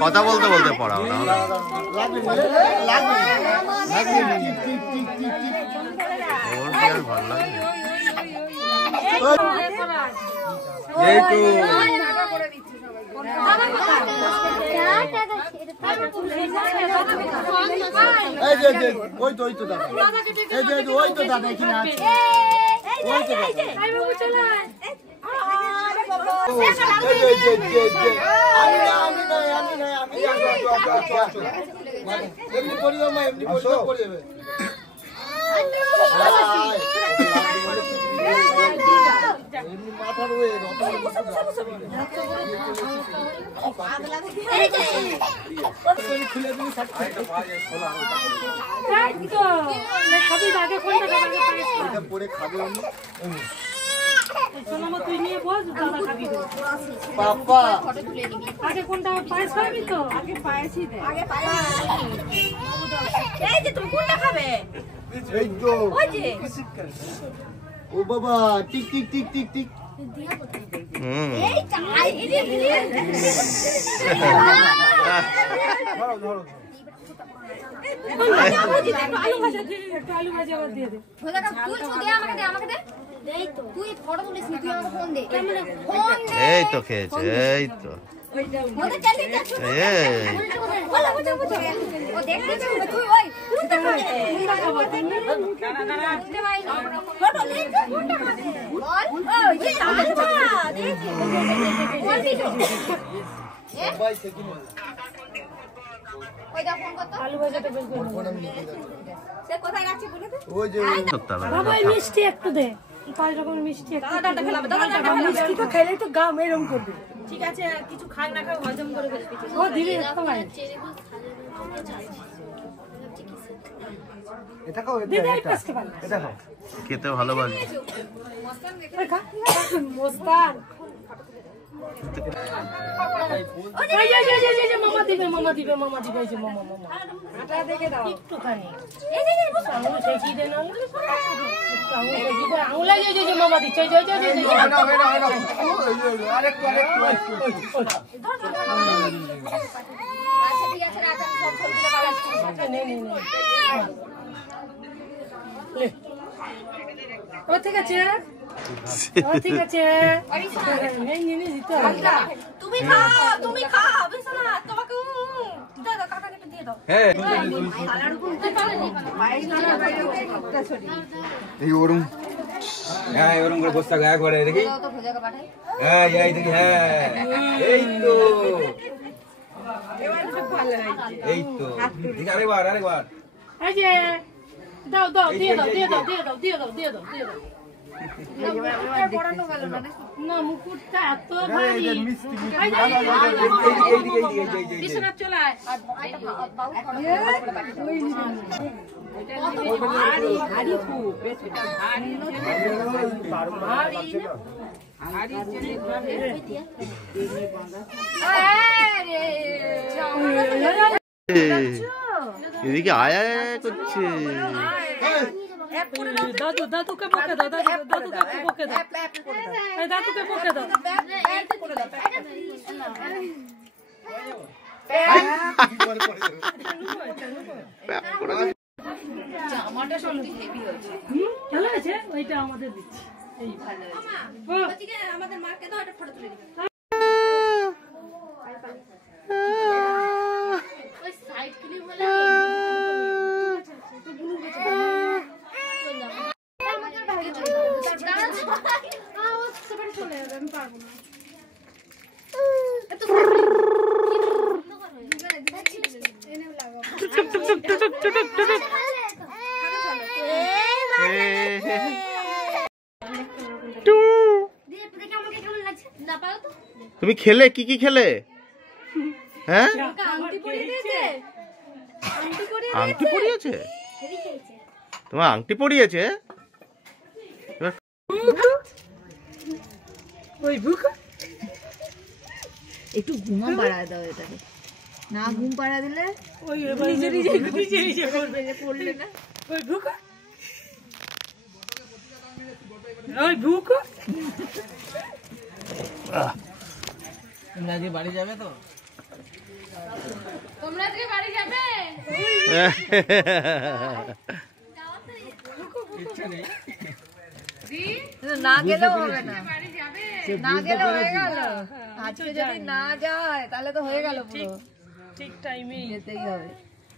কথা বলতে বলতে পড়াও না ভালো লাগে ও বাবা tick tick tick tick tick এই তো খেয়েছে এই তো মিষ্টি একটু দে 5 রকমের মিষ্টি মিষ্টি তো খেলে তো গা এরম করবে ঠিক আছে কিছু খাক না খাক হজম করে ফেলবি ও দিদি একটু খাই এটা খাও এটা খাও খেতে ভালোবাসি মোস্তান মামা দিবে মামা দিবে মামা দিবে যে মামা মামা আটা দেখে দাও একটুখানি আঙুল ঠেকিয়ে দে না আঙুল ঠেকিয়ে দে আঙুল লাগিয়ে যে মামা দিচ্ছে আরেকটু ঠিক আছে রাখা সব ছবিগুলো বাড়াচ্ছি নে ও ঠিক আছে ঠিক আছে তুমি খাও বিছানা তোমাকে দাদা কাকাকে দিয়ে দাও হ্যাঁ এই ওরম হ্যাঁ ওরম করে বসে থাকো একবারে দেখি হ্যাঁ এই দেখি হ্যাঁ এই তো এই তো ঠিক আছে আরেকবার এই যে দাও দাও দিয়ে দাও দিয়ে দাও দিয়ে দাও দিয়ে দাও দিয়ে দাও দিয়ে দাও না মুকুটটা এত ভারী বিছানা চলে আয় ভারী খুব বেশটা ভারী এদিকে আয় আয় করছে দাদু দাদুকে বকে দাও দাদুকে বকে দাও দাদুকে বকে দাও জামাটা সত্যি হেভি হয়েছে ভালো আছে ওইটা আমাদের দিচ্ছি এই ভালো আছে আমাদের মাকে দাও একটা ফটো তুলে দিই ওই সাইড ক্লিপ বলে তুমি খেলে কি কি খেলে হ্যাঁ আংটি পরিয়েছে তোমার আংটি পরিয়েছে একটু ঘুমা পাড়া দাও এটাকে, না ঘুম পাড়া দিলে ওই নিজে নিজে করবে, পড়লে না। ওই ঢুকো, ওই ঢুকো। তোমরা আজকে বাড়ি যাবে তো? তোমরা আজকে বাড়ি যাবে? না গেলেও হবে না, না গেলে হয়ে গেল। আজকে যদি না যায় তাহলে তো হয়ে গেল, পুরো ঠিক টাইমে যেতেই হবে।